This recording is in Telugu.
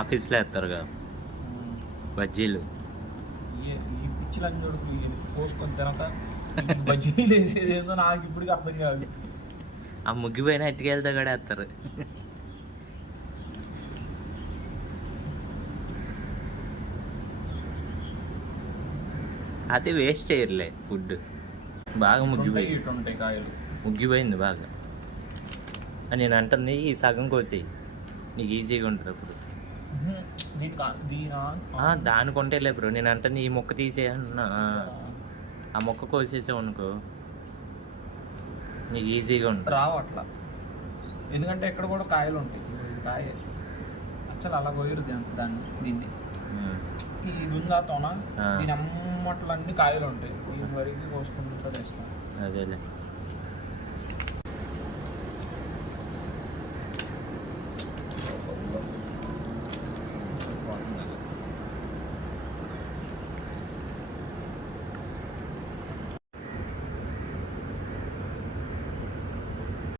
ఆఫీస్లో వేస్తారుగా బజ్జీలు. ఈ పిచ్చిలన్నీ చూడకు పోసుకొని తినక బజ్జీలు వేసేది ఏందో నాకు ఇప్పటికీ అర్థం కాదు. ఆ ముగ్గిపోయిన ఎట్టుకెళ్తా కూడా వేస్తారు. అది వేస్ట్ చేయర్లే ఫుడ్. బాగా ఉంటాయి కాయలు ముగ్గిపోయింది బాగా. నేను అంటుంది ఈ సగం కోసి నీకు ఈజీగా ఉంటుంది అప్పుడు. దానికి ఉంటేలే బ్రో. నేను అంటుంది ఈ మొక్క తీసేయన్నా, ఆ మొక్క కోసేసావు అనుకో నీకు ఈజీగా ఉంటుంది. రావు అట్లా, ఎందుకంటే ఇక్కడ కూడా కాయలు ఉంటాయి. కాయ అసలు అలా కోయరు దీన్ని. ఇది ఉందా తోన, దీని అమ్మట్లన్నీ కాయలు ఉంటాయి. దీని వరకు కోసుకుంటూ తెస్తాం. అదేలే.